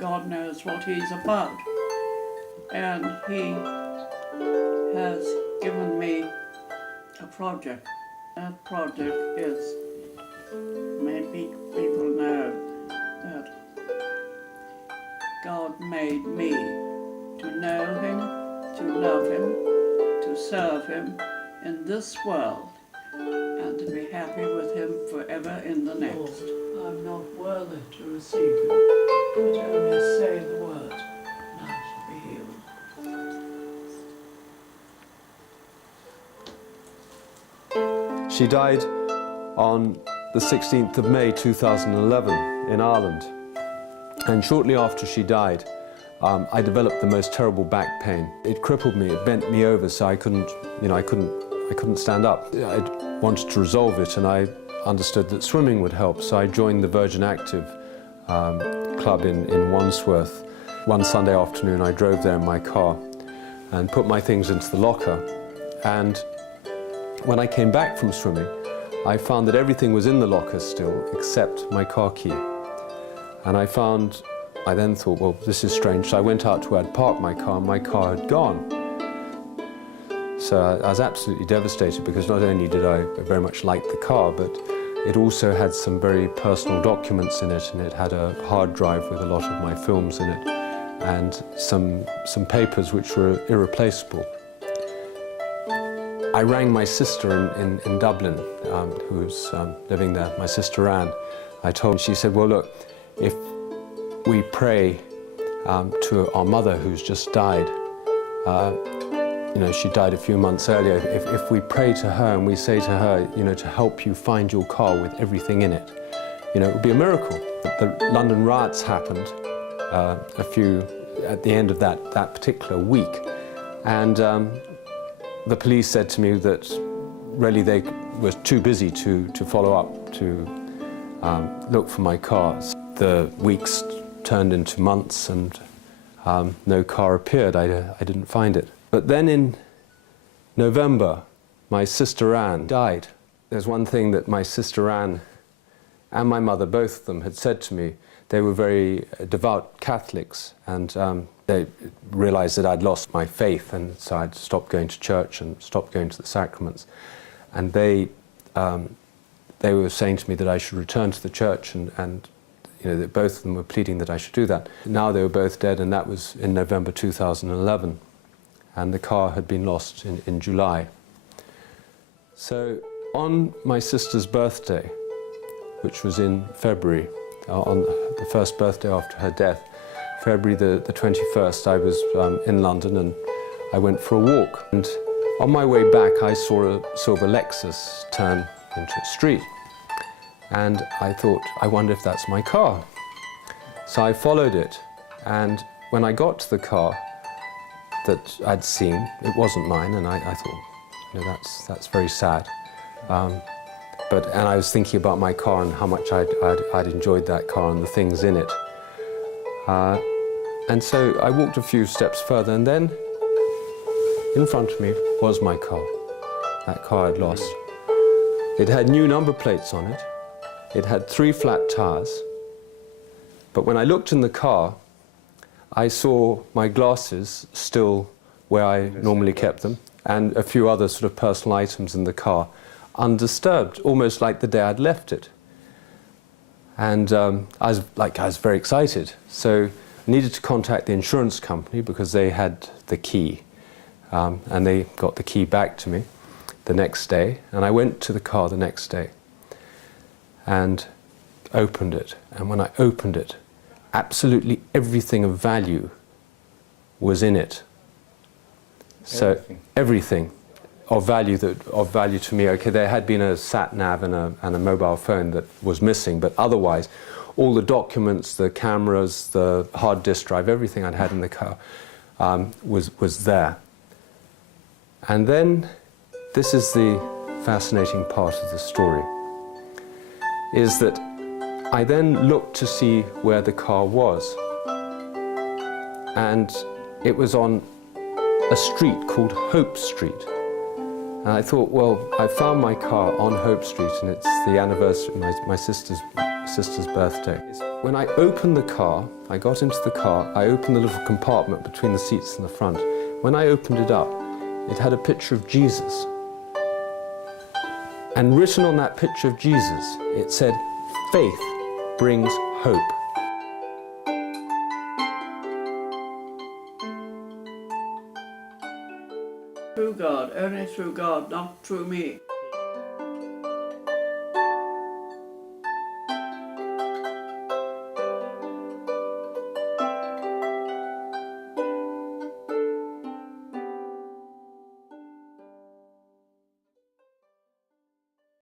God knows what he's about. And he has given me a project. That project is made people know that God made me to know him, to love him, to serve him in this world, and to be happy with him forever in the next. Lord, I'm not worthy to receive you, but only say the word, and I shall be healed. She died on the 16th of May 2011 in Ireland, and shortly after she died I developed the most terrible back pain. It crippled me, it bent me over, so I couldn't stand up. I wanted to resolve it, and I understood that swimming would help, so I joined the Virgin Active club in Wandsworth. One Sunday afternoon I drove there in my car and put my things into the locker, and when I came back from swimming I found that everything was in the locker still except my car key. And I then thought, well, this is strange. So I went out to where I'd parked my car, and my car had gone. So I was absolutely devastated, because not only did I very much like the car, but it also had some very personal documents in it, and it had a hard drive with a lot of my films in it, and some papers which were irreplaceable. I rang my sister in Dublin, who's living there, my sister Anne. I told her, she said, well, look, if we pray to our mother who's just died, she died a few months earlier, if we pray to her and we say to her, to help you find your car with everything in it, it would be a miracle. The London riots happened at the end of that particular week, and the police said to me that really they were too busy to follow up, to look for my cars. The weeks turned into months, and no car appeared. I didn't find it. But then in November, my sister Anne died. There's one thing that my sister Anne and my mother, both of them, had said to me. They were very devout Catholics, and they realized that I'd lost my faith, and so I'd stopped going to church and stopped going to the sacraments. And they were saying to me that I should return to the church, and that both of them were pleading that I should do that. Now they were both dead, and that was in November 2011, and the car had been lost in July. So on my sister's birthday, which was in February, on the first birthday after her death, February the 21st, I was in London, and I went for a walk. And on my way back, I saw a silver Lexus turn into a street. And I thought, I wonder if that's my car. So I followed it, and when I got to the car that I'd seen, it wasn't mine, and I thought, that's very sad. And I was thinking about my car and how much I'd enjoyed that car and the things in it. And so I walked a few steps further, and then in front of me was my car, that car I'd lost. It had new number plates on it. It had 3 flat tires. But when I looked in the car, I saw my glasses still where I normally kept them, and a few other sort of personal items in the car, undisturbed, almost like the day I'd left it. And I was very excited. So I needed to contact the insurance company, because they had the key, and they got the key back to me the next day. And I went to the car the next day and opened it. And when I opened it, absolutely everything of value was in it. So everything of value to me. Okay, there had been a sat nav and a mobile phone that was missing, but otherwise, all the documents, the cameras, the hard disk drive, everything I'd had in the car was there. And then, this is the fascinating part of the story, is that I then looked to see where the car was, and it was on a street called Hope Street. And I thought, well, I found my car on Hope Street, and it's the anniversary, my sister's sister's birthday. When I opened the car, I got into the car, I opened the little compartment between the seats in the front. When I opened it up, it had a picture of Jesus. And written on that picture of Jesus, it said, "Faith brings hope." Through God, only through God, not through me.